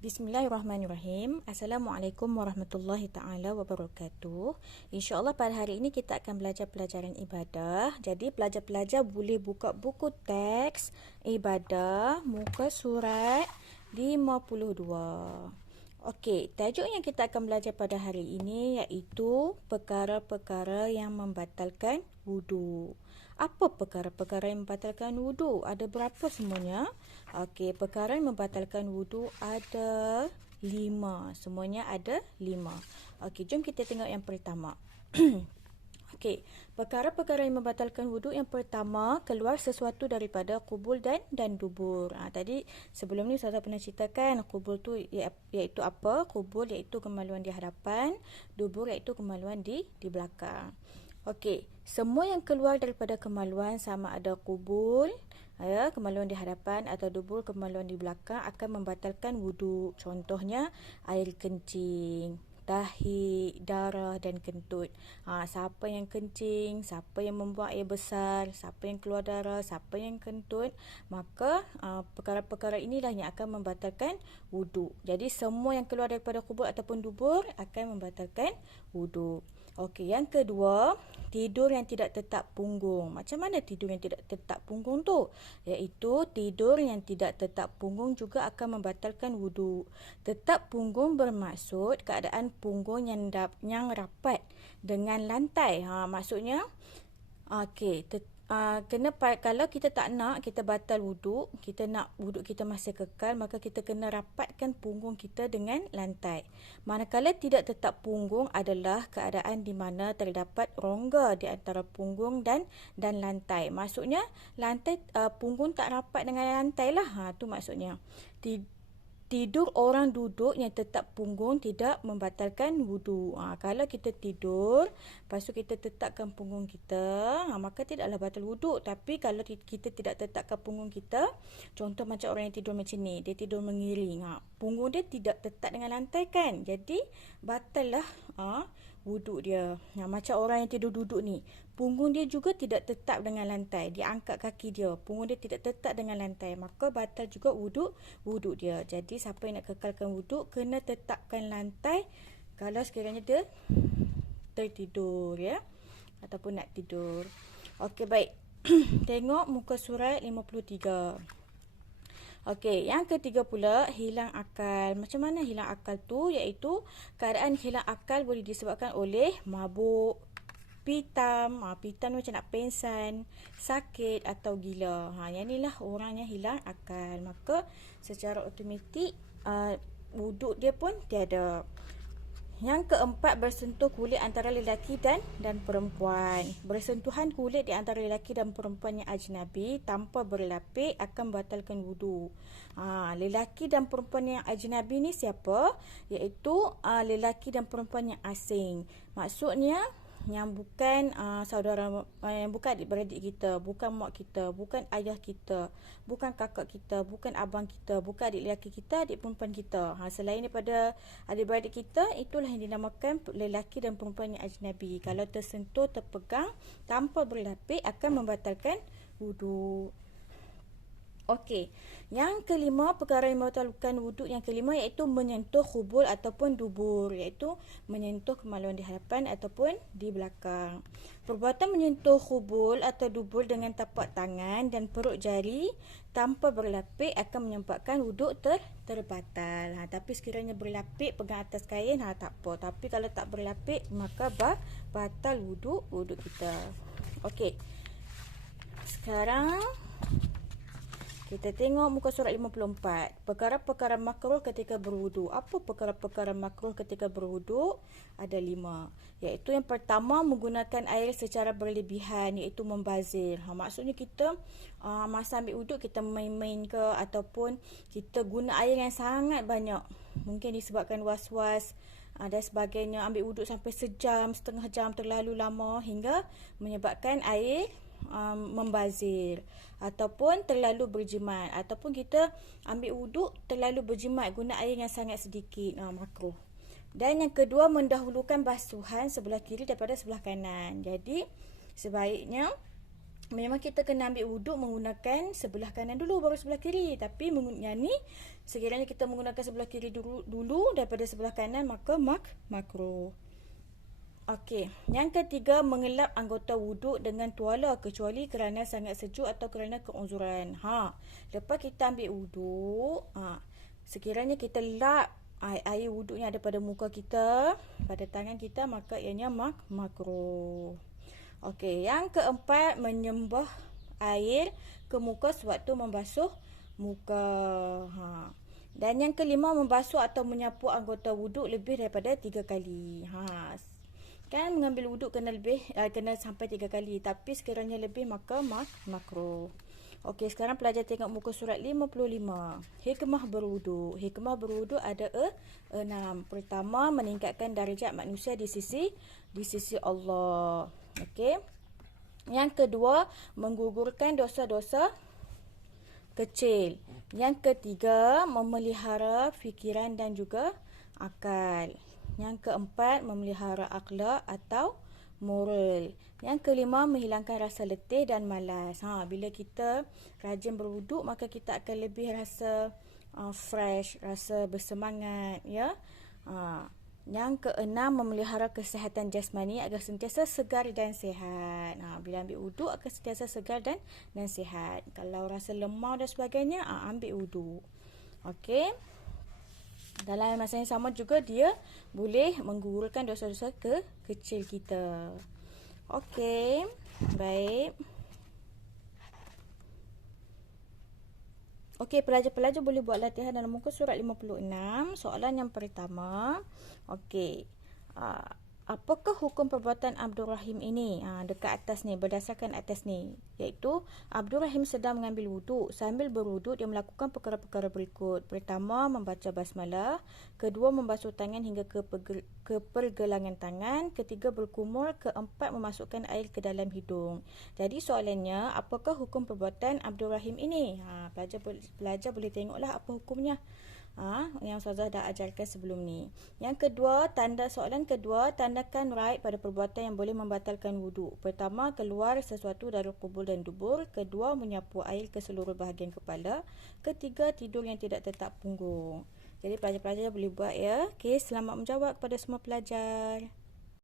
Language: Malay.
Bismillahirrahmanirrahim. Assalamualaikum warahmatullahi taala wabarakatuh. InsyaAllah pada hari ini kita akan belajar pelajaran ibadah. Jadi pelajar-pelajar boleh buka buku teks ibadah muka surat 52. Okey, tajuk yang kita akan belajar pada hari ini iaitu perkara-perkara yang membatalkan wudu. Apa perkara-perkara yang membatalkan wudu? Ada berapa semuanya? Okey, perkara yang membatalkan wudu ada 5. Semuanya ada 5. Okey, jom kita tengok yang pertama. Okey, perkara-perkara yang membatalkan wuduk yang pertama, keluar sesuatu daripada kubul dan dubur. Tadi sebelum ni saya pernah ceritakan kubul tu iaitu apa? Kubul iaitu kemaluan di hadapan, dubur iaitu kemaluan di belakang. Okey, semua yang keluar daripada kemaluan sama ada kubul, kemaluan di hadapan atau dubur kemaluan di belakang akan membatalkan wuduk. Contohnya air kencing, tahi, darah dan kentut. Siapa yang kencing, siapa yang membuang air besar, siapa yang keluar darah, siapa yang kentut, maka perkara-perkara inilah yang akan membatalkan wuduk. Jadi semua yang keluar daripada kubur ataupun dubur akan membatalkan wuduk. Okey, yang kedua, tidur yang tidak tetap punggung. Macam mana tidur yang tidak tetap punggung tu? Iaitu tidur yang tidak tetap punggung juga akan membatalkan wuduk. Tetap punggung bermaksud keadaan punggung yang rapat dengan lantai. Maksudnya, okey, kalau kita tak nak kita batal wuduk, kita nak wuduk kita masih kekal, maka kita kena rapatkan punggung kita dengan lantai. Manakala tidak tetap punggung adalah keadaan di mana terdapat rongga di antara punggung dan lantai. Maksudnya lantai punggung tak rapat dengan lantai lah. Tu maksudnya. Tidur orang duduk yang tetap punggung tidak membatalkan wudu. Kalau kita tidur, lepas tu kita tetapkan punggung kita, maka tidaklah batal wudu. Tapi kalau kita tidak tetapkan punggung kita, contoh macam orang yang tidur macam ni, dia tidur mengiring. Punggung dia tidak tetap dengan lantai kan? Jadi, batal lah wuduk dia. Macam orang yang tidur duduk ni, punggung dia juga tidak tetap dengan lantai. Dia angkat kaki dia, punggung dia tidak tetap dengan lantai, maka batal juga wuduk dia. Jadi siapa yang nak kekalkan wuduk kena tetapkan lantai kalau sekiranya dia tertidur ataupun nak tidur. Okey, baik. Tengok muka surat 53. Okey, yang ketiga pula, hilang akal. Macam mana hilang akal tu? Iaitu keadaan hilang akal boleh disebabkan oleh mabuk, pitam, pitam macam nak pengsan, sakit atau gila. Yang inilah orang yang hilang akal. Maka secara automatik wuduk dia pun tiada. Yang keempat, bersentuh kulit antara lelaki dan perempuan. Bersentuhan kulit di antara lelaki dan perempuan yang ajnabi tanpa berlapik akan membatalkan wudu. Lelaki dan perempuan yang ajnabi ni siapa? Iaitu lelaki dan perempuan yang asing. Maksudnya yang bukan saudara, bukan adik-beradik kita, bukan mak kita, bukan ayah kita, bukan kakak kita, bukan abang kita, bukan adik lelaki kita, adik perempuan kita. Selain daripada adik-beradik kita, itulah yang dinamakan lelaki dan perempuan yang ajnabi. Kalau tersentuh, terpegang tanpa berlapik akan membatalkan wudu. Okey, yang kelima, perkara yang membatalkan wuduk yang kelima iaitu menyentuh kubul ataupun dubur, iaitu menyentuh kemaluan di hadapan ataupun di belakang. Perbuatan menyentuh kubul atau dubur dengan tapak tangan dan perut jari tanpa berlapik akan menyebabkan wuduk terbatal. Tapi sekiranya berlapik, pegang atas kain, tak apa. Tapi kalau tak berlapik, maka batal wuduk kita. Okey, sekarang kita tengok muka surat 54. Perkara-perkara makruh ketika berwuduk. Apa perkara-perkara makruh ketika berwuduk? Ada 5. Iaitu yang pertama, menggunakan air secara berlebihan, iaitu membazir. Maksudnya kita masa ambil wuduk kita main-main ke, ataupun kita guna air yang sangat banyak. Mungkin disebabkan was-was dan sebagainya. Ambil wuduk sampai sejam, setengah jam, terlalu lama hingga menyebabkan air membazir, ataupun terlalu berjimat, ataupun kita ambil wuduk terlalu berjimat, guna air yang sangat sedikit, makruh. Dan yang kedua, mendahulukan basuhan sebelah kiri daripada sebelah kanan. Jadi sebaiknya memang kita kena ambil wuduk menggunakan sebelah kanan dulu baru sebelah kiri. Tapi yang ni sekiranya kita menggunakan sebelah kiri dulu daripada sebelah kanan, maka makruh. Okey, yang ketiga, mengelap anggota wuduk dengan tuala kecuali kerana sangat sejuk atau kerana keuzuran. Lepas kita ambil wuduk, sekiranya kita lap air wuduk yang ada pada muka kita, pada tangan kita, maka ianya makruh. Okey, yang keempat, menyembah air ke muka sewaktu membasuh muka. Dan yang kelima, membasuh atau menyapu anggota wuduk lebih daripada 3 kali. Kan mengambil wuduk kena sampai 3 kali, tapi sekiranya lebih maka makruh. Okey, sekarang pelajar tengok muka surat 55. Hikmah berwuduk. Hikmah berwuduk ada 6. Pertama, meningkatkan darjat manusia di sisi Allah. Okey. Yang kedua, menggugurkan dosa-dosa kecil. Yang ketiga, memelihara fikiran dan juga akal. Yang keempat, memelihara akhlak atau moral. Yang kelima, menghilangkan rasa letih dan malas. Bila kita rajin berwuduk, maka kita akan lebih rasa fresh, rasa bersemangat, ya. Yang keenam, memelihara kesihatan jasmani agar sentiasa segar dan sihat. Bila ambil wuduk akan sentiasa segar dan sihat. Kalau rasa lemah dan sebagainya, ambil wuduk. Okey. Dalam masa yang sama juga dia boleh menggugurkan dosa-dosa kecil kita. Okey, baik. Okey, pelajar-pelajar boleh buat latihan dalam muka surat 56. Soalan yang pertama. Okey. Apakah hukum perbuatan Abdul Rahim ini? Dekat atas ni, berdasarkan atas ni, iaitu Abdul Rahim sedang mengambil wuduk. Sambil berwuduk, dia melakukan perkara-perkara berikut. Pertama, membaca basmalah. Kedua, membasuh tangan hingga ke pergelangan tangan. Ketiga, berkumur. Keempat, memasukkan air ke dalam hidung. Jadi soalannya, apakah hukum perbuatan Abdul Rahim ini? Pelajar boleh tengoklah apa hukumnya. Yang Ustazah dah ajarkan sebelum ni. Yang kedua, soalan kedua, tandakan right pada perbuatan yang boleh membatalkan wuduk. Pertama, keluar sesuatu dari kubul dan dubur. Kedua, menyapu air ke seluruh bahagian kepala. Ketiga, tidur yang tidak tetap punggung. Jadi pelajar-pelajar boleh buat, ya. Okey, selamat menjawab kepada semua pelajar.